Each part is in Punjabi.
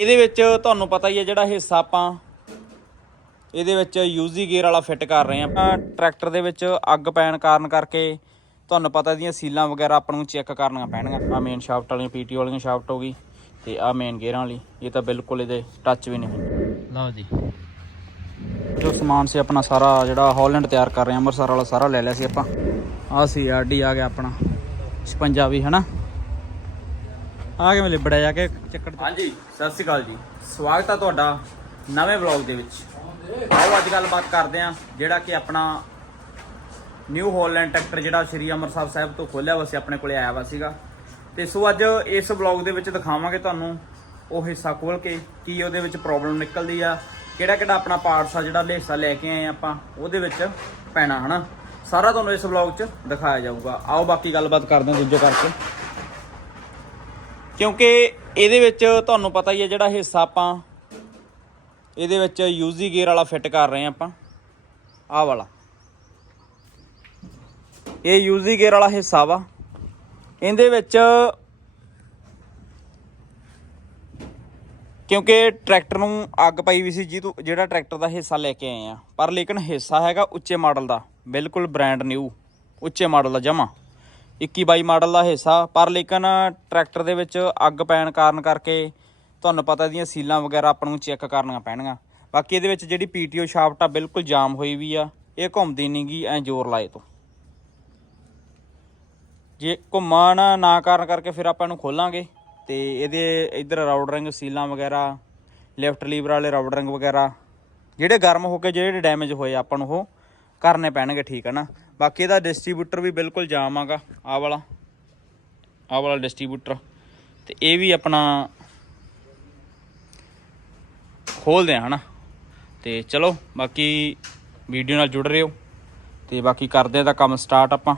ਇਹਦੇ ਵਿੱਚ ਤੁਹਾਨੂੰ ਪਤਾ ਹੀ ਹੈ ਜਿਹੜਾ ਹਿੱਸਾ ਆਪਾਂ ਇਹਦੇ ਵਿੱਚ ਯੂਜ਼ੀ ਗੇਅਰ ਵਾਲਾ ਫਿੱਟ ਕਰ ਰਹੇ ਆਪਾਂ ਟਰੈਕਟਰ ਦੇ ਵਿੱਚ ਅੱਗ ਪੈਣ ਕਾਰਨ ਕਰਕੇ ਤੁਹਾਨੂੰ ਪਤਾ ਇਹਦੀਆਂ ਸੀਲਾਂ ਵਗੈਰਾ ਆਪਾਂ ਨੂੰ ਚੈੱਕ ਕਰਨੀਆਂ ਪੈਣਗੀਆਂ। ਆ ਮੇਨ ਸ਼ਾਫਟ ਵਾਲੀਆਂ ਪੀਟੀ ਵਾਲੀਆਂ ਸ਼ਾਫਟ ਹੋ ਗਈ ਤੇ ਆ ਮੇਨ ਗੇਅਰਾਂ ਵਾਲੀ। ਇਹ ਤਾਂ ਬਿਲਕੁਲ ਇਹਦੇ ਟੱਚ ਵੀ ਨਹੀਂ ਹੋਈ ਲਓ ਜੀ। ਜੋ ਸਮਾਨ ਸੀ ਆਪਣਾ ਸਾਰਾ ਜਿਹੜਾ ਹਾਲੈਂਡ ਤਿਆਰ ਕਰ ਰਹੇ ਹਾਂ ਅੰਮ੍ਰਿਤਸਰ ਵਾਲਾ ਸਾਰਾ ਲੈ ਲਿਆ ਸੀ ਆਪਾਂ। ਆ ਸੀ ਆਰਡੀ ਆ ਗਿਆ ਆਪਣਾ 56 ਵੀ ਹਨਾ? ਆ ਕੇ ਮੈਂ ਲਿਬੜਿਆ ਜਾ ਕੇ ਚੱਕੜ ਹਾਂਜੀ, ਸਤਿ ਸ਼੍ਰੀ ਅਕਾਲ ਜੀ। ਸਵਾਗਤ ਆ ਤੁਹਾਡਾ ਨਵੇਂ ਵਲੌਗ ਦੇ ਵਿੱਚ। ਆਓ, ਅੱਜ ਗੱਲਬਾਤ ਕਰਦੇ ਹਾਂ, ਜਿਹੜਾ ਕਿ ਆਪਣਾ ਨਿਊ ਹਾਲੈਂਡ ਟਰੈਕਟਰ ਜਿਹੜਾ ਸ਼੍ਰੀ ਅੰਮ੍ਰਿਤਸਰ ਸਾਹਿਬ ਤੋਂ ਖੋਲਿਆ ਵਾ ਸੀ ਆਪਣੇ ਕੋਲੇ ਆਇਆ ਵਾ ਸੀਗਾ। ਤੇ ਸੋ ਅੱਜ ਇਸ ਵਲੌਗ ਦੇ ਵਿੱਚ ਦਿਖਾਵਾਂਗੇ ਤੁਹਾਨੂੰ ਉਹ ਹਿੱਸਾ ਖੋਲ ਕੇ, ਕੀ ਉਹਦੇ ਵਿੱਚ ਪ੍ਰੋਬਲਮ ਨਿਕਲਦੀ ਆ ਕਿਹੜਾ ਕਿਹੜਾ ਆਪਣਾ ਪਾਰਟਸ ਆ ਜਿਹੜਾ ਹਿੱਸਾ ਲੈ ਕੇ ਆਏ ਆਪਾਂ, ਉਹਦੇ ਵਿੱਚ ਪੈਣਾ, ਹਨਾ? ਸਾਰਾ ਤੁਹਾਨੂੰ ਇਸ ਵਲੌਗ 'ਚ ਦਿਖਾਇਆ ਜਾਊਗਾ। ਆਓ, ਬਾਕੀ ਗੱਲਬਾਤ ਕਰਦੇ ਹਾਂ ਦੂਜੇ ਕਰਕੇ। ਕਿਉਂਕਿ ਇਹਦੇ ਵਿੱਚ ਤੁਹਾਨੂੰ ਪਤਾ ਹੀ ਹੈ ਜਿਹੜਾ ਹਿੱਸਾ ਆਪਾਂ ਇਹਦੇ ਵਿੱਚ ਯੂਜ਼ੀ ਗੇਅਰ ਵਾਲਾ ਫਿੱਟ ਕਰ ਰਹੇ ਹਾਂ ਆਪਾਂ। ਆਹ ਵਾਲਾ। ਇਹ ਯੂਜ਼ੀ ਗੇਅਰ ਵਾਲਾ ਹਿੱਸਾ ਵਾ। ਇਹਦੇ ਵਿੱਚ ਕਿਉਂਕਿ ਟਰੈਕਟਰ ਨੂੰ ਅੱਗ ਪਈ ਵੀ ਸੀ ਜੀ ਤੋਂ ਜਿਹੜਾ ਟਰੈਕਟਰ ਦਾ ਹਿੱਸਾ ਲੈ ਕੇ ਆਏ ਆ ਪਰ ਲੇਕਿਨ ਹਿੱਸਾ ਹੈਗਾ ਉੱਚੇ ਮਾਡਲ ਦਾ। ਬਿਲਕੁਲ ਬ੍ਰਾਂਡ ਨਿਊ ਉੱਚੇ ਮਾਡਲ ਦਾ ਜਮਾ। 21 22 ਮਾਡਲ ਦਾ ਹਿੱਸਾ। ਪਰ ਲੇਕਿਨ ਟਰੈਕਟਰ ਦੇ ਵਿੱਚ ਅੱਗ ਪੈਣ ਕਾਰਨ ਕਰਕੇ ਤੁਹਾਨੂੰ ਪਤਾ ਇਹਦੀਆਂ ਸੀਲਾਂ ਵਗੈਰਾ ਆਪਾਂ ਨੂੰ ਚੈੱਕ ਕਰਨੀਆਂ ਪੈਣਗੀਆਂ। ਬਾਕੀ ਇਹਦੇ ਵਿੱਚ ਜਿਹੜੀ ਪੀਟੀਓ ਸ਼ਾਫਟ ਆ, ਬਿਲਕੁਲ ਜਾਮ ਹੋਈ ਵੀ ਆ। ਇਹ ਘੁੰਮਦੀ ਨਹੀਂਗੀ ਐ ਜ਼ੋਰ ਲਾਏ ਤੋਂ। ਜੇ ਘੁੰਮਣ ਨਾ ਕਾਰਨ ਕਰਕੇ ਫਿਰ ਆਪਾਂ ਇਹਨੂੰ ਖੋਲਾਂਗੇ। ਤੇ ਇਹਦੇ ਇਧਰ ਰਾਊਡ ਰਿੰਗ ਸੀਲਾਂ ਵਗੈਰਾ, ਲੈਫਟ ਲੀਵਰ ਵਾਲੇ ਰਾਊਡ ਰਿੰਗ ਵਗੈਰਾ, ਜਿਹੜੇ ਗਰਮ ਹੋ ਕੇ ਜਿਹੜੇ ਡੈਮੇਜ ਹੋਏ ਆਪਾਂ ਨੂੰ ਉਹ ਕਰਨੇ ਪੈਣਗੇ, ਠੀਕ ਹੈ ਨਾ? ਬਾਕੀ ਇਹਦਾ ਡਿਸਟ੍ਰੀਬਿਊਟਰ ਵੀ ਬਿਲਕੁਲ ਜਾਮ ਆਗਾ ਆ ਵਾਲਾ। ਆ ਵਾਲਾ ਡਿਸਟ੍ਰੀਬਿਊਟਰ ਤੇ ਇਹ ਵੀ ਆਪਣਾ ਖੋਲਦੇ ਆ, ਹਨਾ। ਤੇ ਚਲੋ, ਬਾਕੀ ਵੀਡੀਓ ਨਾਲ ਜੁੜ ਰਹੇ ਹੋ। ਤੇ ਬਾਕੀ ਕਰਦੇ ਆ ਤਾਂ ਕੰਮ ਸਟਾਰਟ ਆਪਾਂ।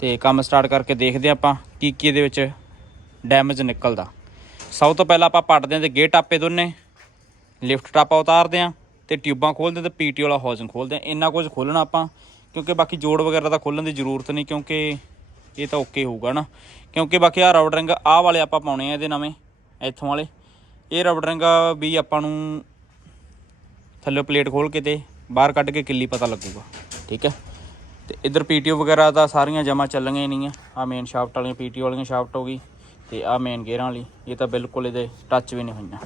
ਤੇ ਕੰਮ ਸਟਾਰਟ ਕਰਕੇ ਦੇਖਦੇ ਹਾਂ ਆਪਾਂ ਕੀ ਕੀ ਇਹਦੇ ਵਿੱਚ ਡੈਮੇਜ ਨਿਕਲਦਾ। ਸਭ ਤੋਂ ਪਹਿਲਾਂ ਆਪਾਂ ਪੱਟਦੇ ਹਾਂ ਤੇ ਗੇਟ ਆਪੇ ਦੋਨੇ। ਲਿਫਟ ਟਾਪਾ ਉਤਾਰਦੇ ਹਾਂ ਤੇ ਟਿਊਬਾਂ ਖੋਲਦੇ ਹਾਂ ਤੇ ਪੀਟੀ ਵਾਲਾ ਹਾਊਸਿੰਗ ਖੋਲਦੇ ਹਾਂ ਇੰਨਾ ਕੁਝ ਖੋਲਣਾ ਆਪਾਂ। ਕਿਉਂਕਿ ਬਾਕੀ ਜੋੜ ਵਗੈਰਾ ਦਾ ਖੋਲਣ ਦੀ ਜ਼ਰੂਰਤ ਨਹੀਂ, ਕਿਉਂਕਿ ਇਹ ਤਾਂ ਓਕੇ ਹੋਊਗਾ ਨਾ। ਕਿਉਂਕਿ ਬਾਕੀ ਆ ਰਾਊਡ ਰਿੰਗ, ਆਹ ਵਾਲੇ ਆਪਾਂ ਪਾਉਣੇ ਆ ਇਹਦੇ ਨਵੇਂ, ਇੱਥੋਂ ਵਾਲੇ। ਇਹ ਰਾਊਡ ਰਿੰਗ ਵੀ ਆਪਾਂ ਨੂੰ ਥੱਲੇ ਪਲੇਟ ਖੋਲ ਕੇ ਤੇ ਬਾਹਰ ਕੱਢ ਕੇ ਕਿੱਲੀ ਪਤਾ ਲੱਗੂਗਾ, ਠੀਕ ਹੈ? ਤੇ ਇਧਰ ਪੀਟੀਓ ਵਗੈਰਾ ਤਾਂ ਸਾਰੀਆਂ ਜਮਾ ਚੱਲੀਆਂ ਨਹੀਂ ਆ। ਆ ਮੇਨ ਸ਼ਾਫਟ ਵਾਲੀਆਂ ਪੀਟੀਓ ਵਾਲੀਆਂ ਸ਼ਾਫਟ ਹੋ ਗਈ, ਤੇ ਆ ਮੇਨ ਗੇਅਰਾਂ ਵਾਲੀ। ਇਹ ਤਾਂ ਬਿਲਕੁਲ ਇਹਦੇ ਟੱਚ ਵੀ ਨਹੀਂ ਹੋਈਆਂ।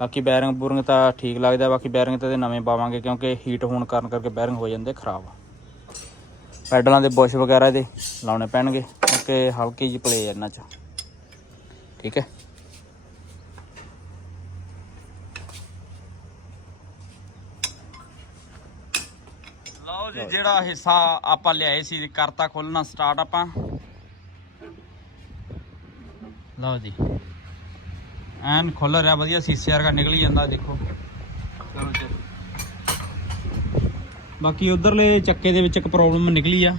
ਬਾਕੀ ਬੈਰਿੰਗ ਬੂਰਿੰਗ ਤਾਂ ਠੀਕ ਲੱਗਦਾ, ਬਾਕੀ ਬੈਰਿੰਗ ਤਾਂ ਇਹਦੇ ਨਵੇਂ ਪਾਵਾਂਗੇ, ਕਿਉਂਕਿ ਹੀਟ ਹੋਣ ਕਾਰਨ ਕਰਕੇ ਬੈਰਿੰਗ ਹੋ ਜਾਂਦੇ ਖਰਾਬ। ਪੈਡਲਾਂ ਦੇ ਬੁਸ਼ ਵਗੈਰਾ ਇਹਦੇ ਲਾਉਣੇ ਪੈਣਗੇ, ਕਿਉਂਕਿ ਹਲਕੀ ਜਿਹੀ ਪਲੇ ਇਹਨਾਂ 'ਚ। ਠੀਕ ਹੈ? ਲਓ ਜੀ, ਜਿਹੜਾ ਹਿੱਸਾ ਆਪਾਂ ਲਿਆਏ ਸੀ, ਕਰਤਾ ਖੋਲਣਾ ਸਟਾਰਟ ਆਪਾਂ। ਲਓ ਜੀ। ਐਨ ਖੁੱਲ ਰਿਹਾ, ਵਧੀਆ ਸੀਸੇ ਵਰਗਾ ਨਿਕਲੀ ਜਾਂਦਾ, ਦੇਖੋ ਚਲੋ ਜੀ ਬਾਕੀ ਉਧਰਲੇ ਚੱਕੇ ਦੇ ਵਿੱਚ ਇੱਕ ਪ੍ਰੋਬਲਮ ਨਿਕਲੀ ਆ।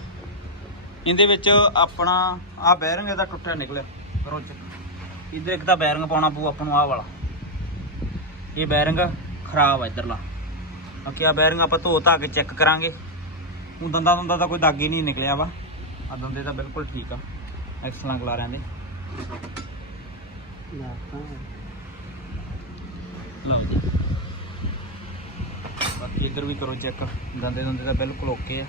ਇਹਦੇ ਵਿੱਚ ਆਪਣਾ ਆ ਬੈਰਿੰਗ ਇਹਦਾ ਟੁੱਟਿਆ ਨਿਕਲਿਆ ਕਰੋ ਚੈੱਕ ਇਧਰ ਇੱਕ ਤਾਂ ਬੈਰਿੰਗ ਪਾਉਣਾ ਪਊ ਆਪਾਂ ਨੂੰ ਆਹ ਵਾਲਾ। ਇਹ ਬੈਰਿੰਗ ਖਰਾਬ ਆ ਇਧਰਲਾ। ਬਾਕੀ ਆ ਬੈਰਿੰਗ ਆਪਾਂ ਧੋ ਧਾ ਕੇ ਚੈੱਕ ਕਰਾਂਗੇ। ਹੁਣ ਦੰਦਾ ਦੰਦਾ ਤਾਂ ਕੋਈ ਦਾਗ ਹੀ ਨਹੀਂ ਨਿਕਲਿਆ ਵਾ। ਆ ਦੰਦੇ ਤਾਂ ਬਿਲਕੁਲ ਠੀਕ ਆ ਐਕਸਲਾਂ ਗਲਾਰਿਆਂ ਦੇ। ਲਓ ਜੀ। ਇੱਧਰ ਵੀ ਕਰੋ ਚੈੱਕ। ਦੰਦੇ ਦੰਦੇ ਤਾਂ ਬਿਲਕੁਲ ਓਕੇ ਆ।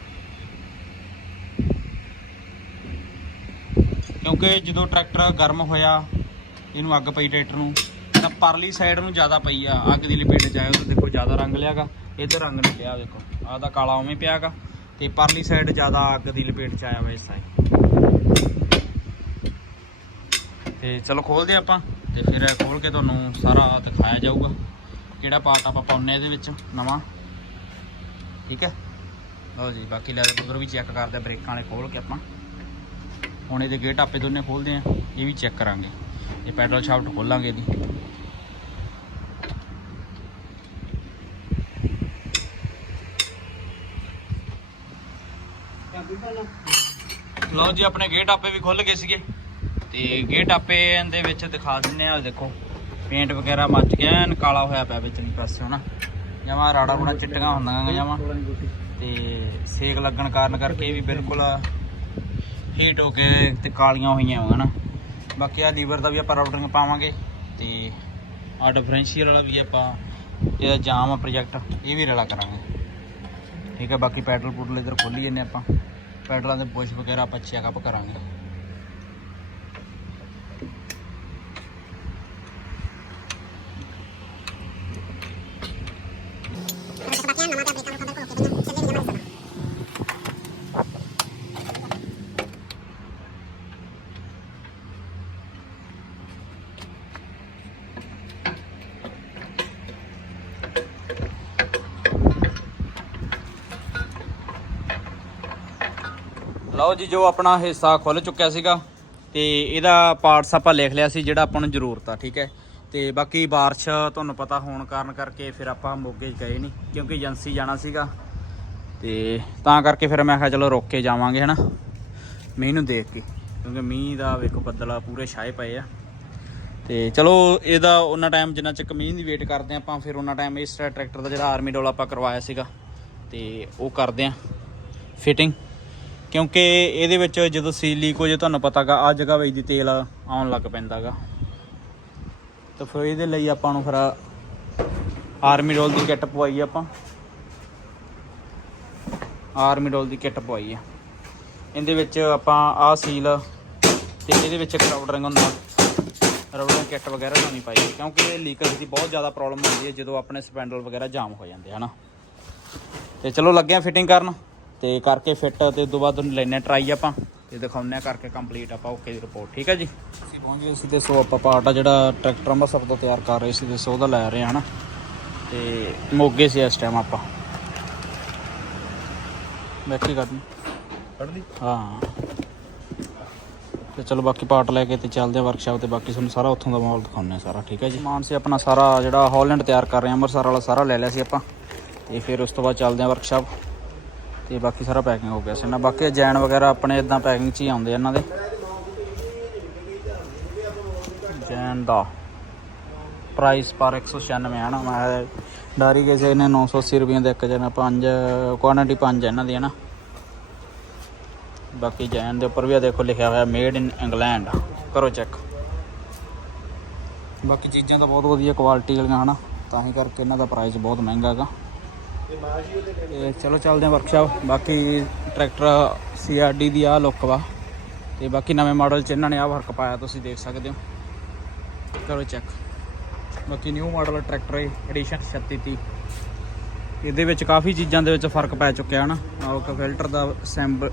ਕਿਉਂਕਿ ਜਦੋਂ ਟਰੈਕਟਰ ਗਰਮ ਹੋਇਆ, ਇਹਨੂੰ ਅੱਗ ਪਈ ਟਰੈਕਟਰ ਨੂੰ, ਤਾਂ ਪਰਲੀ ਸਾਈਡ ਨੂੰ ਜ਼ਿਆਦਾ ਪਈ ਆ। ਅੱਗ ਦੀ ਲਪੇਟ ਚ ਆਇਆ ਉਹ ਦੇਖੋ ਜ਼ਿਆਦਾ ਰੰਗ ਲਿਆਗਾ। ਇੱਧਰ ਰੰਗ ਨਹੀਂ ਲਿਆ, ਦੇਖੋ। ਆਹ ਦਾ ਕਾਲਾ ਉਵੇਂ ਪਿਆਗਾ। ਤੇ ਪਰਲੀ ਸਾਈਡ ਜ਼ਿਆਦਾ ਅੱਗ ਦੀ ਲਪੇਟ ਚ ਆਇਆ ਵਾ ਇਸ ਸਾਈਡ ਤੇ ਚਲੋ ਖੋਲਦੇ ਆਪਾਂ, ਤੇ ਫਿਰ ਇਹ ਖੋਲ ਕੇ ਤੁਹਾਨੂੰ ਸਾਰਾ ਦਿਖਾਇਆ ਜਾਊਗਾ। ਕਿਹੜਾ ਪਾਰਟ ਆਪਾਂ ਪਾਉਣੇ ਇਹਦੇ ਵਿੱਚ, ਨਵਾਂ। ਠੀਕ ਹੈ? ਲਓ ਜੀ, ਬਾਕੀ ਲੈਦਰ ਲੂਦਰ ਵੀ ਚੈੱਕ ਕਰਦੇ ਬ੍ਰੇਕਾਂ ਵਾਲੇ ਖੋਲ ਕੇ ਆਪਾਂ। ਹੁਣ ਇਹਦੇ ਗੇਟ ਆਪੇ ਦੋਨੇ ਖੋਲਦੇ ਆ, ਇਹ ਵੀ ਚੈੱਕ ਕਰਾਂਗੇ। ਇਹ ਪੈਡਲ ਸ਼ਾਫਟ ਖੋਲਾਂਗੇ ਇਹਦੀ। ਲਓ ਜੀ, ਆਪਣੇ ਗੇਟ ਆਪੇ ਵੀ ਖੁੱਲ ਗਏ ਸੀਗੇ। ਤੇ ਗੇਟ ਆਪੇ ਦੇ ਵਿੱਚ ਦਿਖਾ ਦਿੰਨੇ ਆ ਦੇਖੋ ਪੇਂਟ ਵਗੈਰਾ ਮੱਚ ਗਿਆ ਐਨ ਕਾਲਾ ਹੋਇਆ ਪਿਆ ਵਿੱਚ ਨਹੀਂ ਪਾਸੇ ਹਨਾ? ਜਮਾ ਰਾੜਾ ਰੂੜਾ ਚਿੱਟੀਆਂ ਹੁੰਦੀਆਂ ਜਮਾ ਤੇ ਸੇਕ ਲੱਗਣ ਕਾਰਨ ਕਰਕੇ ਇਹ ਵੀ ਬਿਲਕੁਲ ਹੀਟ ਹੋ ਕੇ ਤੇ ਕਾਲੀਆਂ ਹੋਈਆਂ ਹੋਣ ਹਨਾ। ਬਾਕੀ ਆ ਲੀਵਰ ਦਾ ਵੀ ਆਪਾਂ ਰਾਊਟਰਿੰਗ ਪਾਵਾਂਗੇ ਤੇ ਆ ਡਿਫਰੈਂਸ਼ੀਅਲ ਵਾਲਾ ਵੀ ਆਪਾਂ ਇਹਦਾ ਜਾਮ ਆ ਪ੍ਰੋਜੈਕਟ ਇਹ ਵੀ ਰਲਾ ਕਰਾਂਗੇ। ਠੀਕ ਹੈ ਬਾਕੀ ਪੈਡਲ ਪੂਡਲ ਇਧਰ ਖੋਲੀ ਜੰਨੇ ਆਪਾਂ। ਪੈਡਲਾਂ ਦੇ ਬੁਸ਼ ਵਗੈਰਾ ਆਪਾਂ ਚੈੱਕਅਪ ਕਰਾਂਗੇ। ਲਓ ਜੀ, ਜੋ ਆਪਣਾ ਹਿੱਸਾ ਖੁੱਲ ਚੁੱਕਿਆ ਸੀਗਾ ਤੇ ਇਹਦਾ ਪਾਰਟਸ ਆਪਾਂ ਲਿਖ ਲਿਆ ਸੀ ਜਿਹੜਾ ਆਪਾਂ ਨੂੰ ਜ਼ਰੂਰਤ ਆ, ਠੀਕ ਹੈ? ਤੇ ਬਾਕੀ ਬਾਰਿਸ਼ ਤੁਹਾਨੂੰ ਪਤਾ ਹੋਣ ਕਾਰਨ ਕਰਕੇ ਫਿਰ ਆਪਾਂ ਮੋਗੇ ਗਏ ਨਹੀਂ, ਕਿਉਂਕਿ ਏਜੰਸੀ ਜਾਣਾ ਸੀਗਾ। ਤੇ ਤਾਂ ਕਰਕੇ ਫਿਰ ਮੈਂ ਕਿਹਾ ਚਲੋ ਰੁਕ ਕੇ ਜਾਵਾਂਗੇ, ਹਨਾ? ਮੀਂਹ ਨੂੰ ਦੇਖ ਕੇ, ਕਿਉਂਕਿ ਮੀਂਹ ਦਾ ਵੇਖੋ ਬੱਦਲਾ ਪੂਰੇ ਛਾਏ ਪਏ ਆ। ਤੇ ਚਲੋ ਇਹਦਾ ਉਹਨਾਂ ਟਾਈਮ ਜਿੰਨਾ ਚੱਕ ਮੀਂਹ ਦੀ ਵੇਟ ਕਰਦੇ ਹਾਂ ਆਪਾਂ ਫਿਰ ਉਹਨਾਂ ਟਾਈਮ ਇਸ ਟਰੈਕਟਰ ਦਾ ਜਿਹੜਾ ਆਰਮੀ ਡੋਲ ਆਪਾਂ ਕਰਵਾਇਆ ਸੀਗਾ, ਤੇ ਉਹ ਕਰਦੇ ਆ। ਫਿਟਿੰਗ ਕਿਉਂਕਿ ਇਹਦੇ ਵਿੱਚ ਜਦੋਂ ਸੀਲ ਲੀਕ ਹੋ ਜੇ ਤੁਹਾਨੂੰ ਪਤਾਗਾ ਆ ਜਗ੍ਹਾ ਵਿੱਚ ਦੀ ਤੇਲ ਆਉਣ ਲੱਗ ਪੈਂਦਾਗਾ। ਤਾਂ ਫਿਰ ਇਹਦੇ ਲਈ ਆਪਾਂ ਨੂੰ ਫਿਰ ਆਰਮੀ ਡੋਲ ਦੀ ਕਿੱਟ ਪਵਾਈ ਆਪਾਂ। ਆਰਮੀ ਡੋਲ ਦੀ ਕਿੱਟ ਪਵਾਈ ਆ। ਇਹਦੇ ਵਿੱਚ ਆਪਾਂ ਆ ਸੀਲ ਤੇ ਇਹਦੇ ਵਿੱਚ ਇੱਕ ਰਾਊਟਰਿੰਗ ਹੁੰਦਾ। ਰਬੜ ਕਿੱਟ ਵਗੈਰਾ ਲਾਉਣੀ ਪਾਈ ਕਿਉਂਕਿ ਇਹ ਲੀਕੇਜ ਦੀ ਬਹੁਤ ਜ਼ਿਆਦਾ ਪ੍ਰੋਬਲਮ ਹੁੰਦੀ ਹੈ ਜਦੋਂ ਆਪਣੇ ਸਪੈਂਡਲ ਵਗੈਰਾ ਜਾਮ ਹੋ ਜਾਂਦੇ ਹਨਾ ਤੇ ਚਲੋ ਲੱਗਿਆ ਫਿਟਿੰਗ ਕਰਨ। ਤੇ ਕਰਕੇ ਫਿੱਟ ਤੇ ਉਸ ਤੋਂ ਬਾਅਦ ਉਹਨੂੰ ਲੈਣੇ ਟਰਾਈ ਆਪਾਂ। ਤੇ ਦਿਖਾਉਂਦੇ ਆ ਕਰਕੇ ਕੰਪਲੀਟ ਆਪਾਂ ਓਕੇ ਦੀ ਰਿਪੋਰਟ ਠੀਕ ਹੈ ਜੀ? ਅਸੀਂ ਪਹੁੰਚ ਗਏ ਸੀ ਤੇ ਸੋ ਆਪਾਂ ਪਾਰਟ ਆ ਜਿਹੜਾ ਟਰੈਕਟਰ ਅੰਮ੍ਰਿਤਸਰ ਤੋਂ ਤਿਆਰ ਕਰ ਰਹੇ ਸੀ ਤੇ ਸੋ ਉਹਦਾ ਲੈ ਰਹੇ ਆ ਹਨਾ। ਤੇ ਮੋਗੇ ਸੀ ਇਸ ਟਾਈਮ ਆਪਾਂ। ਬੈਟਰੀ ਕੱਢਣੀ ਕੱਢਦੀ ਹਾਂ। ਤੇ ਚਲੋ ਬਾਕੀ ਪਾਰਟ ਲੈ ਕੇ ਤੇ ਚੱਲਦੇ ਆ ਵਰਕਸ਼ਾਪ ਤੇ ਬਾਕੀ ਤੁਹਾਨੂੰ ਸਾਰਾ ਉੱਥੋਂ ਦਾ ਮਾਹੌਲ ਦਿਖਾਉਂਦੇ ਆ ਸਾਰਾ ਠੀਕ ਹੈ ਜੀ? ਸਮਾਨ ਸੀ ਆਪਣਾ ਸਾਰਾ ਜਿਹੜਾ ਹਾਲੈਂਡ ਤਿਆਰ ਕਰ ਰਹੇ ਆ ਅੰਮ੍ਰਿਤਸਰ ਵਾਲਾ ਸਾਰਾ ਲੈ ਲਿਆ ਸੀ ਆਪਾਂ। ਤੇ ਫਿਰ ਉਸ ਤੋਂ ਬਾਅਦ ਚੱਲਦੇ ਆ ਵਰਕਸ਼ਾਪ ਤੇ ਬਾਕੀ ਸਾਰਾ ਪੈਕਿੰਗ ਹੋ ਗਿਆ ਸੀ। ਨਾ ਬਾਕੀ ਜੈਨ ਵਗੈਰਾ ਆਪਣੇ ਇਦਾਂ ਪੈਕਿੰਗ 'ਚ ਹੀ ਆਉਂਦੇ ਇਹਨਾਂ ਦੇ। ਜੈਨ ਦਾ। ਪ੍ਰਾਈਸ ਪਰ 196 ਹੈ ਨਾ, ਮੈਂ ਡਾਰੀ ਗਏ ਸੀ, ਇਹਨੇ 980 ਰੁਪਏ ਦਾ ਇੱਕ ਜਣਾ ਪੰਜ ਕੁਆਂਟੀਟੀ ਪੰਜ ਹੈ ਇਹਨਾਂ ਦੀ ਹੈ ਨਾ ਬਾਕੀ ਜੈਨ ਦੇ ਉੱਪਰ ਵੀ ਆ, ਦੇਖੋ, ਲਿਖਿਆ ਹੋਇਆ ਮੇਡ ਇਨ ਇੰਗਲੈਂਡ ਕਰੋ ਚੈੱਕ ਬਾਕੀ ਚੀਜ਼ਾਂ ਤਾਂ ਬਹੁਤ ਵਧੀਆ ਕੁਆਲਿਟੀ ਵਾਲੀਆਂ, ਹਨਾ। ਤਾਂ ਹੀ ਕਰਕੇ ਇਹਨਾਂ ਦਾ ਪ੍ਰਾਈਸ ਬਹੁਤ ਮਹਿੰਗਾ ਹੈਗਾ। ਤੇ ਚਲੋ ਚੱਲਦੇ ਹਾਂ ਵਰਕਸ਼ਾਪ ਬਾਕੀ ਟਰੈਕਟਰ ਸੀਆਰਡੀ ਦੀ ਆ ਲੁੱਕ ਵਾ। ਤੇ ਬਾਕੀ ਨਵੇਂ ਮਾਡਲ ਚ ਇਹਨਾਂ ਨੇ ਆ ਫ਼ਰਕ ਪਾਇਆ, ਤੁਸੀਂ ਦੇਖ ਸਕਦੇ ਹੋ। ਕਰੋ ਚੈੱਕ ਬਾਕੀ ਨਿਊ ਮਾਡਲ ਟਰੈਕਟਰ ਹੈ ਐਡੀਸ਼ਨ 3630 ਇਹਦੇ ਵਿੱਚ ਕਾਫੀ ਚੀਜ਼ਾਂ ਦੇ ਵਿੱਚ ਫ਼ਰਕ ਪੈ ਚੁੱਕਿਆ ਹਨ। ਆਹ ਕਿ ਫਿਲਟਰ ਦਾ ਸੈਂਬ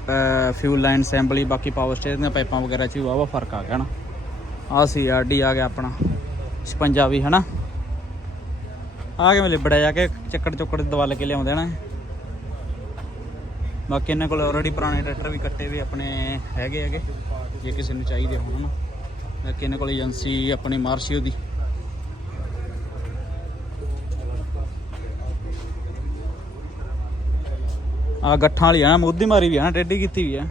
ਫਿਊਲ ਲਾਈਨ ਅਸੈਂਬਲੀ ਬਾਕੀ ਪਾਵਰ ਸਟੇਸ਼ਨ ਦੀਆਂ ਪਾਈਪਾਂ ਵਗੈਰਾ 'ਚ ਵੀ ਵਾਵਾ ਫ਼ਰਕ ਆ ਗਿਆ ਨਾ ਆ ਸੀਆਰਡੀ ਆ ਗਿਆ ਆਪਣਾ। 56 ਵੀ ਹਨਾ? ਆ ਕਿਵੇਂ ਲਿਬੜਿਆ ਜਾ ਕੇ? ਚੱਕੜ ਚੁੱਕੜ ਦਵਲ ਕੇ ਲਿਆਉਂਦੇ ਨਾ ਬਾਕੀ ਇਹਨਾਂ ਕੋਲ ਆਲਰੇਡੀ ਪੁਰਾਣੇ ਟਰੈਕਟਰ ਵੀ ਕੱਟੇ ਵੀ ਆਪਣੇ ਹੈਗੇ ਹੈਗੇ। ਜੇ ਕਿਸੇ ਨੂੰ ਚਾਹੀਦੇ ਹੋਣ ਨਾ। ਬਾਕੀ ਇਹਨਾਂ ਕੋਲ ਏਜੰਸੀ ਆਪਣੀ ਮਾਰਸ਼ੀਓ ਦੀ ਆ ਗੱਠਾਂ ਵਾਲੀ ਆ ਮੋਦੀ ਮਾਰੀ ਵੀ ਆ ਨਾ, ਟੇਢੀ ਕੀਤੀ ਵੀ ਆ।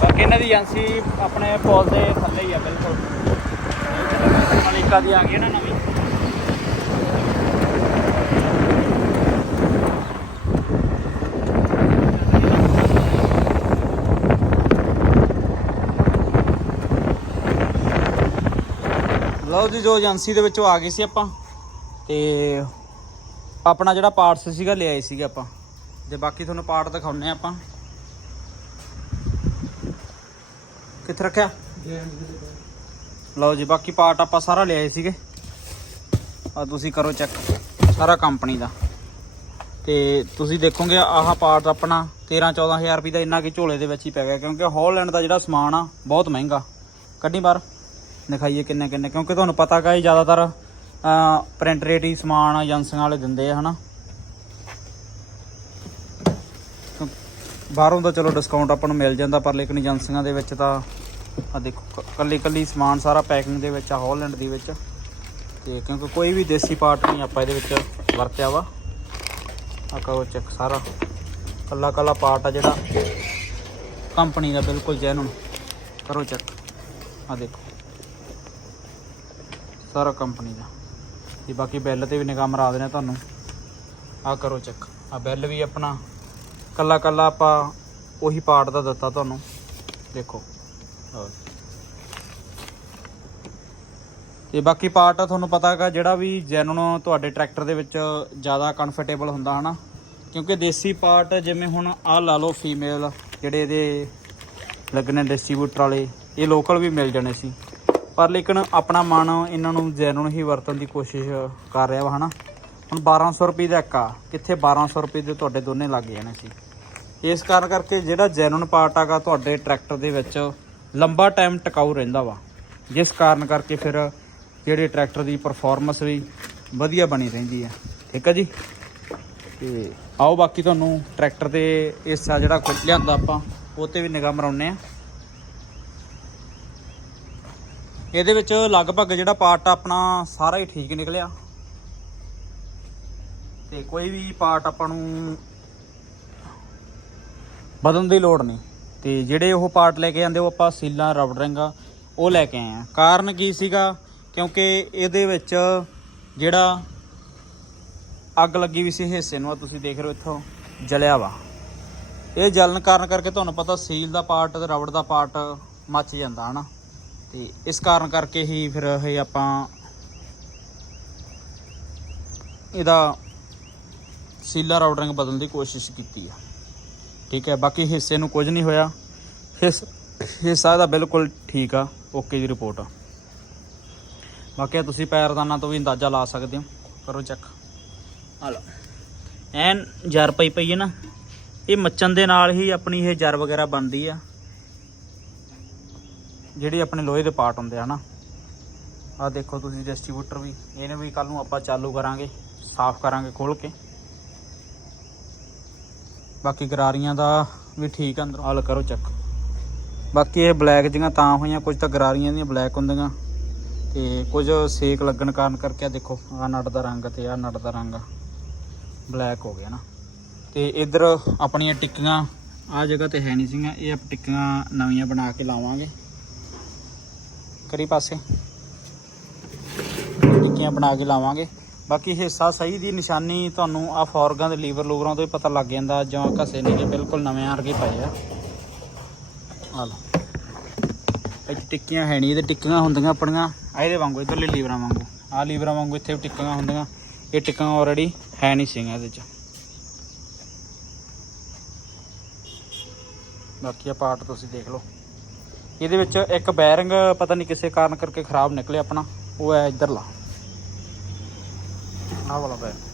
ਬਾਕੀ ਇਹਨਾਂ ਦੀ ਏਜੰਸੀ ਆਪਣੇ ਪੁਲ ਦੇ ਥੱਲੇ ਹੀ ਆ, ਬਿਲਕੁਲ। ਮਲਿਕਾ ਦੀ ਆ ਗਈ ਨਾ ਨਵੀਂ। ਲਓ ਜੀ, ਜੋ ਏਜੰਸੀ ਦੇ ਵਿੱਚੋਂ ਆ ਗਏ ਸੀ ਆਪਾਂ ਤੇ ਆਪਣਾ ਜਿਹੜਾ ਪਾਰਟਸ ਸੀਗਾ ਲਿਆਏ ਸੀਗੇ ਆਪਾਂ। ਤੇ ਬਾਕੀ ਤੁਹਾਨੂੰ ਪਾਰਟ ਦਿਖਾਉਨੇ ਆ ਆਪਾਂ। ਕਿੱਥੇ ਰੱਖਿਆ? ਲਓ ਜੀ, ਬਾਕੀ ਪਾਰਟ ਆਪਾਂ ਸਾਰਾ ਲਿਆਏ ਸੀਗੇ। ਆ ਤੁਸੀਂ ਕਰੋ ਚੈੱਕ ਸਾਰਾ ਕੰਪਨੀ ਦਾ। ਤੇ ਤੁਸੀਂ ਦੇਖੋਗੇ, ਆਹ ਪਾਰਟ ਆਪਣਾ 13 14000 ਰੁਪਏ ਦਾ ਇੰਨਾ ਕਿ ਝੋਲੇ ਦੇ ਵਿੱਚ ਹੀ ਪੈ ਗਿਆ, ਕਿਉਂਕਿ ਹਾਲੈਂਡ ਦਾ ਜਿਹੜਾ ਸਮਾਨ ਆ, ਬਹੁਤ ਮਹਿੰਗਾ। ਕੱਢੀ ਬਾਹਰ। ਦਿਖਾਈਏ ਕਿੰਨੇ ਕਿੰਨੇ, ਕਿਉਂਕਿ ਤੁਹਾਨੂੰ ਪਤਾ ਕਾ ਇਹ ਜ਼ਿਆਦਾਤਰ ਪ੍ਰਿੰਟ ਰੇਟ ਹੀ ਸਮਾਨ ਏਜੰਸੀਆਂ ਵਾਲੇ ਦਿੰਦੇ ਆ, ਹਨਾ? ਬਾਹਰੋਂ ਤਾਂ ਚਲੋ ਡਿਸਕਾਊਂਟ ਆਪਾਂ ਨੂੰ ਮਿਲ ਜਾਂਦਾ, ਪਰ ਲੇਕਿਨ ਏਜੰਸੀਆਂ ਦੇ ਵਿੱਚ ਤਾਂ ਆ ਦੇਖੋ, ਕ- ਕੱਲੀ ਕੱਲੀ ਸਮਾਨ ਸਾਰਾ ਪੈਕਿੰਗ ਦੇ ਵਿੱਚ ਆ ਹਾਲੈਂਡ ਦੇ ਵਿੱਚ। ਤੇ ਕਿਉਂਕਿ ਕੋਈ ਵੀ ਦੇਸੀ ਪਾਰਟ ਨਹੀਂ ਆਪਾਂ ਇਹਦੇ ਵਿੱਚ ਵਰਤਿਆ ਵਾ। ਆ ਕਰੋ ਚੈੱਕ ਸਾਰਾ। ਕੱਲਾ ਕੱਲਾ ਪਾਰਟ ਆ ਜਿਹੜਾ ਕੰਪਨੀ ਦਾ ਬਿਲਕੁਲ ਜੈਨੂਨ ਕਰੋ ਚੈੱਕ ਆ ਦੇਖੋ। ਸਾਰਾ ਕੰਪਨੀ ਦਾ। ਤੇ ਬਾਕੀ ਬਿੱਲ ਤੇ ਵੀ ਨਿਗਾਹ ਮਰਾ ਦੇਣਾ ਤੁਹਾਨੂੰ। ਆ ਕਰੋ ਚੈੱਕ ਆ ਬਿੱਲ ਵੀ ਆਪਣਾ ਕੱਲਾ ਕੱਲਾ ਆਪਾਂ ਉਹੀ ਪਾਰਟ ਦਾ ਦਿੱਤਾ ਤੁਹਾਨੂੰ। ਦੇਖੋ। ਤੇ ਬਾਕੀ ਪਾਰਟ ਤੁਹਾਨੂੰ ਪਤਾ ਹੈਗਾ ਜਿਹੜਾ ਵੀ ਜੈਨੂਨ ਤੁਹਾਡੇ ਟਰੈਕਟਰ ਦੇ ਵਿੱਚ ਜ਼ਿਆਦਾ ਕੰਫਰਟੇਬਲ ਹੁੰਦਾ ਹਨਾ। ਕਿਉਂਕਿ ਦੇਸੀ ਪਾਰਟ ਜਿਵੇਂ ਹੁਣ ਆਹ ਲਾ ਲਓ ਫੀਮੇਲ ਜਿਹੜੇ ਇਹਦੇ ਲੱਗਣੇ ਡਿਸਟ੍ਰੀਬਿਊਟਰ ਵਾਲੇ ਇਹ ਲੋਕਲ ਵੀ ਮਿਲ ਜਾਣੇ ਸੀ। ਪਰ ਲੇਕਿਨ ਆਪਣਾ ਮਨ ਇਹਨਾਂ ਨੂੰ ਜੈਨੂਨ ਹੀ ਵਰਤਣ ਦੀ ਕੋਸ਼ਿਸ਼ ਕਰ ਰਿਹਾ ਵਾ, ਹਨਾ? ਹੁਣ 1200 ਰੁਪਏ ਦਾ ਇੱਕ ਆ, ਕਿੱਥੇ 1200 ਰੁਪਏ ਦੇ ਤੁਹਾਡੇ ਦੋਨੇ ਲੱਗ ਜਾਣੇ ਸੀ। ਇਸ ਕਾਰਨ ਕਰਕੇ ਜਿਹੜਾ ਜੈਨੂਨ ਪਾਰਟ ਆਗਾ ਤੁਹਾਡੇ ਟਰੈਕਟਰ ਦੇ ਵਿੱਚ ਲੰਬਾ ਟਾਈਮ ਟਿਕਾਊ ਰਹਿੰਦਾ ਵਾ। ਜਿਸ ਕਾਰਨ ਕਰਕੇ ਫਿਰ ਜਿਹੜੇ ਟਰੈਕਟਰ ਦੀ ਪਰਫਾਰਮੈਂਸ ਵੀ ਵਧੀਆ ਬਣੀ ਰਹਿੰਦੀ ਆ। ਠੀਕ ਆ ਜੀ? ਤੇ ਆਓ ਬਾਕੀ ਤੁਹਾਨੂੰ ਟਰੈਕਟਰ ਦੇ ਹਿੱਸਾ ਜਿਹੜਾ ਖੁੱਲ ਲਿਆਂਦਾ ਆਪਾਂ, ਉਹ ਤੇ ਵੀ ਨਿਗਾਹ ਮਰਾਉਨੇ ਆ। ਇਹਦੇ ਵਿੱਚ ਲਗਭਗ ਜਿਹੜਾ ਪਾਰਟ ਆਪਣਾ ਸਾਰਾ ਹੀ ਠੀਕ ਨਿਕਲਿਆ। ਤੇ ਕੋਈ ਵੀ ਪਾਰਟ ਆਪਾਂ ਨੂੰ ਬਦਲਣ ਦੀ ਲੋੜ ਨਹੀਂ। ਤੇ ਜਿਹੜੇ ਉਹ ਪਾਰਟ ਲੈ ਕੇ ਜਾਂਦੇ, ਉਹ ਆਪਾਂ ਸੀਲਾਂ ਰਬੜਿੰਗਾਂ ਉਹ ਲੈ ਕੇ ਆਏ ਆ ਕਾਰਨ ਕੀ ਸੀਗਾ? ਕਿਉਂਕਿ ਇਹਦੇ ਵਿੱਚ ਜਿਹੜਾ ਅੱਗ ਲੱਗੀ ਵੀ ਸੀ, ਹਿੱਸੇ ਨੂੰ ਆ, ਤੁਸੀਂ ਦੇਖ ਰਹੇ ਹੋ ਇੱਥੋਂ ਜਲਿਆ ਵਾ। ਇਹ ਜਲਣ ਕਾਰਨ ਕਰਕੇ ਤੁਹਾਨੂੰ ਪਤਾ ਸੀਲ ਦਾ ਪਾਰਟ ਤੇ ਰਬੜ ਦਾ ਪਾਰਟ ਮੱਚ ਜਾਂਦਾ, ਹਨਾ? ਤੇ ਇਸ ਕਾਰਨ ਕਰਕੇ ਹੀ ਫਿਰ ਇਹ ਆਪਾਂ ਇਹਦਾ ਸੀਲਾ ਰਾਊਟਰਿੰਗ ਬਦਲਣ ਦੀ ਕੋਸ਼ਿਸ਼ ਕੀਤੀ ਆ। ਠੀਕ ਹੈ, ਬਾਕੀ ਹਿੱਸੇ ਨੂੰ ਕੁਝ ਨਹੀਂ ਹੋਇਆ। ਹਿੱਸ ਹਿੱਸਾ ਦਾ ਬਿਲਕੁਲ ਠੀਕ ਆ, ਓਕੇ ਦੀ ਰਿਪੋਰਟ ਆ। ਬਾਕੀ ਤੁਸੀਂ ਪੈਰਦਾਨਾਂ ਤੋਂ ਵੀ ਅੰਦਾਜ਼ਾ ਲਾ ਸਕਦੇ ਹੋ। ਕਰੋ ਚੈੱਕ। ਆ ਲਓ। ਐਨ ਜਰ ਪਈ ਪਈ ਹੈ ਨਾ। ਇਹ ਮੱਚਣ ਦੇ ਨਾਲ ਹੀ ਆਪਣੀ ਇਹ ਜਰ ਵਗੈਰਾ ਬਣਦੀ ਆ। ਜਿਹੜੀ ਆਪਣੇ ਲੋਹੇ ਦੇ ਪਾਰਟ ਹੁੰਦੇ ਆ ਨਾ ਆ ਦੇਖੋ ਤੁਸੀਂ ਡਿਸਟ੍ਰੀਬਿਊਟਰ ਵੀ, ਇਹਨੂੰ ਵੀ ਕੱਲ ਨੂੰ ਆਪਾਂ ਚਾਲੂ ਕਰਾਂਗੇ, ਸਾਫ਼ ਕਰਾਂਗੇ ਖੋਲ ਕੇ। ਬਾਕੀ ਗਰਾਰੀਆਂ ਦਾ ਵੀ ਠੀਕ ਆ ਅੰਦਰ। ਹਲ ਕਰੋ ਚੈੱਕ ਬਾਕੀ ਇਹ ਬਲੈਕ ਜਿਹੀਆਂ ਤਾਂ ਹੋਈਆਂ, ਕੁਝ ਤਾਂ ਗਰਾਰੀਆਂ ਦੀਆਂ ਬਲੈਕ ਹੁੰਦੀਆਂ। ਤੇ ਕੁਝ ਸੇਕ ਲੱਗਣ ਕਾਰਨ ਕਰਕੇ ਆ ਦੇਖੋ ਆ ਨਟ ਦਾ ਰੰਗ ਤੇ ਆ ਨਟ ਦਾ ਰੰਗ ਬਲੈਕ ਹੋ ਗਿਆ ਨਾ। ਤੇ ਇਧਰ ਆਪਣੀਆਂ ਟਿੱਕੀਆਂ ਆ ਜਗ੍ਹਾ ਤੇ ਹੈ ਨਹੀਂ ਸੀਗੀਆਂ, ਇਹ ਆਪ ਟਿੱਕੀਆਂ ਨਵੀਆਂ ਬਣਾ ਕੇ ਲਾਵਾਂਗੇ। ਕਰੀ ਪਾਸੇ। ਟਿੱਕੀਆਂ ਬਣਾ ਕੇ ਲਾਵਾਂਗੇ। ਬਾਕੀ ਹਿੱਸਾ ਸਹੀ ਦੀ ਨਿਸ਼ਾਨੀ ਤੁਹਾਨੂੰ ਆ ਫੋਰਗਾਂ ਦੇ ਲੀਵਰ ਲੂਵਰਾਂ ਤੋਂ ਹੀ ਪਤਾ ਲੱਗ ਜਾਂਦਾ, ਜਾਂ ਘਸੇ ਨਹੀਂ ਗੇ ਬਿਲਕੁਲ ਨਵੇਂ ਵਰਗੇ ਪਏ ਆ। ਆ ਲਓ। ਇੱਥੇ ਟਿੱਕੀਆਂ ਹੈ ਨਹੀਂ ਇਹਦੇ ਟਿੱਕੀਆਂ ਹੁੰਦੀਆਂ ਆਪਣੀਆਂ। ਆ ਇਹਦੇ ਵਾਂਗੂ, ਇਧਰਲੇ ਲੀਵਰਾਂ ਵਾਂਗੂ। ਆ ਲੀਵਰਾਂ ਵਾਂਗੂ ਇੱਥੇ ਵੀ ਟਿੱਕੀਆਂ ਹੁੰਦੀਆਂ। ਇਹ ਟਿੱਕਾਂ ਆਲਰੇਡੀ ਹੈ ਨਹੀਂ ਸੀਗੀਆਂ ਇਹਦੇ ਚ। ਬਾਕੀ ਆ ਪਾਰਟ ਤੁਸੀਂ ਦੇਖ ਲਓ। ਇਹਦੇ ਵਿੱਚ ਇੱਕ ਬੈਰਿੰਗ ਪਤਾ ਨਹੀਂ ਕਿਸੇ ਕਾਰਨ ਕਰਕੇ ਖਰਾਬ ਨਿਕਲਿਆ ਆਪਣਾ, ਉਹ ਹੈ ਇਧਰਲਾ। ਆਹ ਵਾਲਾ ਬੈਰਿੰਗ।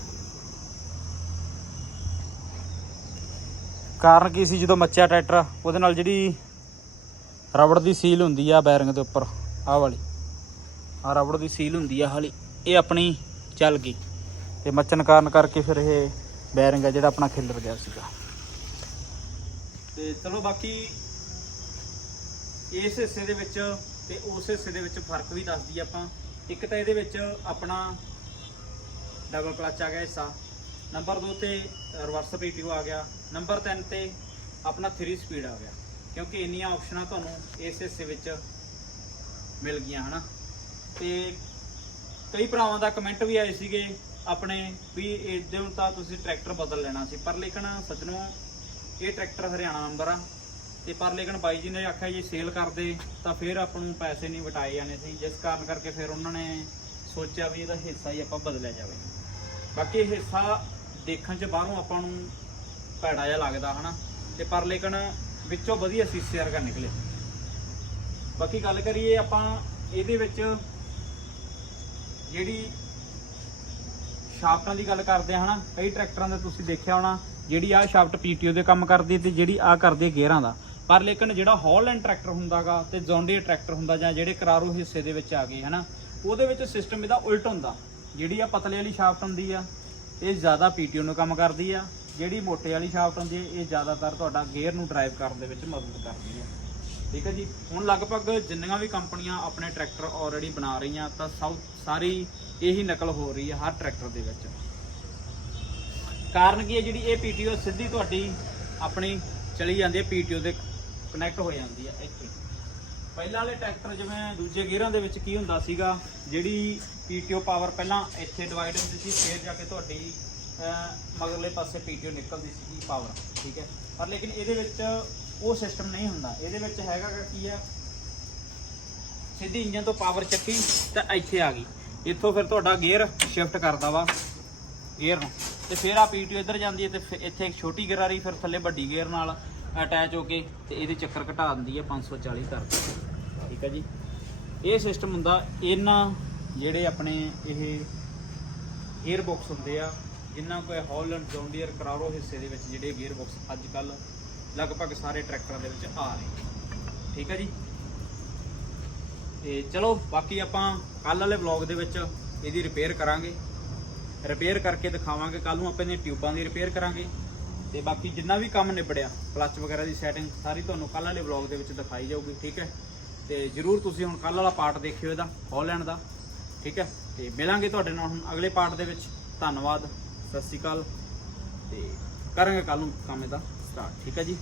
ਕਾਰਨ ਕੀ ਸੀ ਜਦੋਂ ਮੱਚਿਆ ਟਰੈਕਟਰ? ਉਹਦੇ ਨਾਲ ਜਿਹੜੀ ਰਬੜ ਦੀ ਸੀਲ ਹੁੰਦੀ ਆ ਬੈਰਿੰਗ ਦੇ ਉੱਪਰ, ਆਹ ਵਾਲੀ। ਆ ਰਬੜ ਦੀ ਸੀਲ ਹੁੰਦੀ ਆ ਹਾਲੀ, ਇਹ ਆਪਣੀ ਚੱਲ ਗਈ। ਤੇ ਮੱਚਣ ਕਾਰਨ ਕਰਕੇ ਫਿਰ ਇਹ ਬੈਰਿੰਗ ਆ ਜਿਹੜਾ ਆਪਣਾ ਖਿੱਲਰ ਗਿਆ ਸੀਗਾ। ਤੇ ਚਲੋ ਬਾਕੀ ਇਸ ਹਿੱਸੇ ਦੇ ਵਿੱਚ ਤੇ ਉਸ ਹਿੱਸੇ ਦੇ ਵਿੱਚ ਫ਼ਰਕ ਵੀ ਦੱਸਦੀ ਆਪਾਂ। ਇੱਕ ਤਾਂ ਇਹਦੇ ਵਿੱਚ ਆਪਣਾ ਡਬਲ ਕਲਚ ਆ ਗਿਆ ਹਿੱਸਾ। ਨੰਬਰ 2 ਤੇ ਰਿਵਰਸ ਪੀਟੀਓ ਆ ਗਿਆ। ਨੰਬਰ 3 ਤੇ ਆਪਣਾ 3 ਸਪੀਡ ਆ ਗਿਆ। ਕਿਉਂਕਿ ਇੰਨੀਆਂ ਆਪਸ਼ਨਾਂ ਤੁਹਾਨੂੰ ਇਸ ਹਿੱਸੇ ਵਿੱਚ ਮਿਲ ਗਈਆਂ, ਹਨਾ? ਤੇ ਕਈ ਭਰਾਵਾਂ ਦਾ ਕਮੈਂਟ ਵੀ ਆਏ ਸੀਗੇ ਆਪਣੇ ਵੀ ਇਹਦੇ ਨੂੰ ਤਾਂ ਤੁਸੀਂ ਟਰੈਕਟਰ ਬਦਲ ਲੈਣਾ ਸੀ। ਪਰ ਲੇਕਿਨ ਸੱਜਣੋ, ਇਹ ਟਰੈਕਟਰ ਹਰਿਆਣਾ ਨੰਬਰ ਆ। ਤੇ ਪਰ ਲੇਕਿਨ ਬਾਈ ਜੀ ਨੇ ਆਖਿਆ ਜੀ ਸੇਲ ਕਰਦੇ, ਤਾਂ ਫਿਰ ਆਪਾਂ ਨੂੰ ਪੈਸੇ ਨਹੀਂ ਵਟਾਏ ਜਾਣੇ ਸੀ। ਜਿਸ ਕਾਰਨ ਕਰਕੇ ਫਿਰ ਉਹਨਾਂ ਨੇ ਸੋਚਿਆ ਵੀ ਇਹਦਾ ਹਿੱਸਾ ਹੀ ਆਪਾਂ ਬਦਲਿਆ ਜਾਵੇ। ਬਾਕੀ ਇਹ ਹਿੱਸਾ ਦੇਖਣ 'ਚ ਬਾਹਰੋਂ ਆਪਾਂ ਨੂੰ ਭੈੜਾ ਜਿਹਾ ਲੱਗਦਾ, ਹਨਾ? ਤੇ ਪਰ ਲੇਕਿਨ ਵਿੱਚੋਂ ਵਧੀਆ ਸੀਸੇ ਵਰਗਾ ਨਿਕਲੇ। ਬਾਕੀ ਗੱਲ ਕਰੀਏ ਆਪਾਂ ਇਹਦੇ ਵਿੱਚ ਜਿਹੜੀ ਸ਼ਾਫਟਾਂ ਦੀ ਗੱਲ ਕਰਦੇ ਆ, ਹਨਾ? ਕਈ ਟਰੈਕਟਰਾਂ ਦਾ ਤੁਸੀਂ ਦੇਖਿਆ ਹੋਣਾ, ਜਿਹੜੀ ਆਹ ਸ਼ਾਫਟ ਪੀਟੀਓ ਦੇ ਕੰਮ ਕਰਦੀ ਹੈ ਤੇ ਜਿਹੜੀ ਆਹ ਕਰਦੀ ਗੇਅਰਾਂ ਦਾ। ਪਰ ਲੇਕਿਨ ਜਿਹੜਾ ਹੌਲੈਂਡ ਟਰੈਕਟਰ ਹੁੰਦਾਗਾ ਤੇ ਜੌਂਡੀਅਰ ਟਰੈਕਟਰ ਹੁੰਦਾ ਜਾਂ ਜਿਹੜੇ ਕਰਾਰੂ ਹਿੱਸੇ ਦੇ ਵਿੱਚ ਆ ਗਏ, ਹਨਾ, ਉਹਦੇ ਵਿੱਚ ਸਿਸਟਮ ਇਹਦਾ ਉਲਟ ਹੁੰਦਾ। ਜਿਹੜੀ ਆ ਪਤਲੇ ਵਾਲੀ ਸ਼ਾਫਟ ਹੁੰਦੀ ਆ, ਇਹ ਜ਼ਿਆਦਾ ਪੀਟੀਓ ਨੂੰ ਕੰਮ ਕਰਦੀ ਆ। ਜਿਹੜੀ ਮੋਟੇ ਵਾਲੀ ਸ਼ਾਫਟ ਹੁੰਦੀ ਹੈ ਇਹ ਜ਼ਿਆਦਾਤਰ ਤੁਹਾਡਾ ਗੇਅਰ ਨੂੰ ਡਰਾਈਵ ਕਰਨ ਦੇ ਵਿੱਚ ਮਦਦ ਕਰਦੀ ਹੈ ਠੀਕ ਹੈ ਜੀ? ਹੁਣ ਲਗਭਗ ਜਿੰਨੀਆਂ ਵੀ ਕੰਪਨੀਆਂ ਆਪਣੇ ਟਰੈਕਟਰ ਆਲਰੇਡੀ ਬਣਾ ਰਹੀਆਂ, ਤਾਂ ਸਭ, ਸਾਰੀ ਇਹੀ ਨਕਲ ਹੋ ਰਹੀ ਹੈ ਹਰ ਟਰੈਕਟਰ ਦੇ ਵਿੱਚ। ਕਾਰਨ ਕੀ ਹੈ ਜਿਹੜੀ ਇਹ ਪੀਟੀਓ ਸਿੱਧੀ ਤੁਹਾਡੀ ਆਪਣੀ ਚਲੀ ਜਾਂਦੀ ਹੈ ਪੀਟੀਓ ਦੇ ਕਨੈਕਟ ਹੋ ਜਾਂਦੀ ਹੈ। ਇੱਥੇ ਪਹਿਲਾਂ ਵਾਲੇ ਟਰੈਕਟਰ ਜਿਵੇਂ ਦੂਜੇ ਗੇਅਰਾਂ ਦੇ ਵਿੱਚ ਕੀ ਹੁੰਦਾ ਸੀਗਾ, ਜਿਹੜੀ ਪੀਟੀਓ ਪਾਵਰ ਪਹਿਲਾਂ ਇੱਥੇ ਡਿਵਾਈਡ ਹੁੰਦੀ ਸੀ, ਫੇਰ ਜਾ ਕੇ ਤੁਹਾਡੀ ਮਗਰਲੇ ਪਾਸੇ ਪੀਟੀਓ ਨਿਕਲਦੀ ਸੀਗੀ ਪਾਵਰ ਠੀਕ ਹੈ? ਪਰ ਲੇਕਿਨ ਇਹਦੇ ਵਿੱਚ ਉਹ ਸਿਸਟਮ ਨਹੀਂ ਹੁੰਦਾ। ਇਹਦੇ ਵਿੱਚ ਹੈਗਾ ਕੀ ਆ? ਸਿੱਧੀ ਇੰਜਨ ਤੋਂ ਪਾਵਰ ਚੱਕੀ ਤਾਂ ਇੱਥੇ ਆ ਗਈ। ਇੱਥੋਂ ਫਿਰ ਤੁਹਾਡਾ ਗੇਅਰ ਸ਼ਿਫਟ ਕਰਦਾ ਵਾ ਗੇਅਰ ਨੂੰ। ਤੇ ਫਿਰ ਆ ਪੀਟੀਓ ਇੱਧਰ ਜਾਂਦੀ ਹੈ ਤੇ ਫਿਰ ਇੱਥੇ ਇੱਕ ਛੋਟੀ ਗੇਅਰ ਆ ਰਹੀ, ਫਿਰ ਥੱਲੇ ਵੱਡੀ ਗੇਅਰ ਨਾਲ ਅਟੈਚ ਹੋ ਕੇ ਤੇ ਇਹਦੇ ਚੱਕਰ ਘਟਾ ਦਿੰਦੀ ਹੈ 540 ਕਰ ਠੀਕ ਹੈ ਜੀ? ਇਹ ਸਿਸਟਮ ਹੁੰਦਾ, ਇਹਨਾਂ ਜਿਹੜੇ ਆਪਣੇ ਇਹ ਗੇਅਰ ਬਾਕਸ ਹੁੰਦੇ ਆ ਜਿਨ੍ਹਾਂ ਕੋਈ ਹੌਲੈਂਡ ਜੌਂਡੀਅਰ ਕਰਾਰੋ ਹਿੱਸੇ ਦੇ ਵਿੱਚ ਜਿਹੜੇ ਗੇਅਰ ਬਾਕਸ ਅੱਜ ਕੱਲ ਲਗਭਗ ਸਾਰੇ ਟਰੈਕਟਰਾਂ ਦੇ ਵਿੱਚ ਆ ਰਹੇ ਠੀਕ ਹੈ ਜੀ? ਤੇ ਚਲੋ, ਬਾਕੀ ਆਪਾਂ ਕੱਲ ਵਾਲੇ ਵਲੌਗ ਦੇ ਵਿੱਚ ਇਹਦੀ ਰਿਪੇਅਰ ਕਰਾਂਗੇ। ਰਿਪੇਅਰ ਕਰਕੇ ਦਿਖਾਵਾਂਗੇ ਕੱਲ ਨੂੰ ਆਪਾਂ ਇਹਦੀਆਂ ਟਿਊਬਾਂ ਦੀ ਰਿਪੇਅਰ ਕਰਾਂਗੇ। ਤੇ ਬਾਕੀ ਜਿੰਨਾ ਵੀ ਕੰਮ ਨਿਬੜਿਆ ਕਲੱਚ ਵਗੈਰਾ ਦੀ ਸੈਟਿੰਗ ਸਾਰੀ ਤੁਹਾਨੂੰ ਕੱਲ੍ਹ ਵਾਲੇ ਵਲੌਗ ਦੇ ਵਿੱਚ ਦਿਖਾਈ ਜਾਊਗੀ, ਠੀਕ ਹੈ? ਤੇ ਜਰੂਰ ਤੁਸੀਂ ਹੁਣ ਕੱਲ੍ਹ ਵਾਲਾ ਪਾਰਟ ਦੇਖਿਓ ਇਹਦਾ ਹੌਲੈਂਡ ਦਾ, ਠੀਕ ਹੈ? ਤੇ ਮਿਲਾਂਗੇ ਤੁਹਾਡੇ ਨਾਲ ਹੁਣ ਅਗਲੇ ਪਾਰਟ ਦੇ ਵਿੱਚ। ਧੰਨਵਾਦ, ਸਤਿ ਸ਼੍ਰੀ ਅਕਾਲ, ਤੇ ਕਰਾਂਗੇ ਕੱਲ ਨੂੰ ਕੰਮ ਇਹਦਾ ਸਟਾਰਟ ਠੀਕ ਹੈ ਜੀ?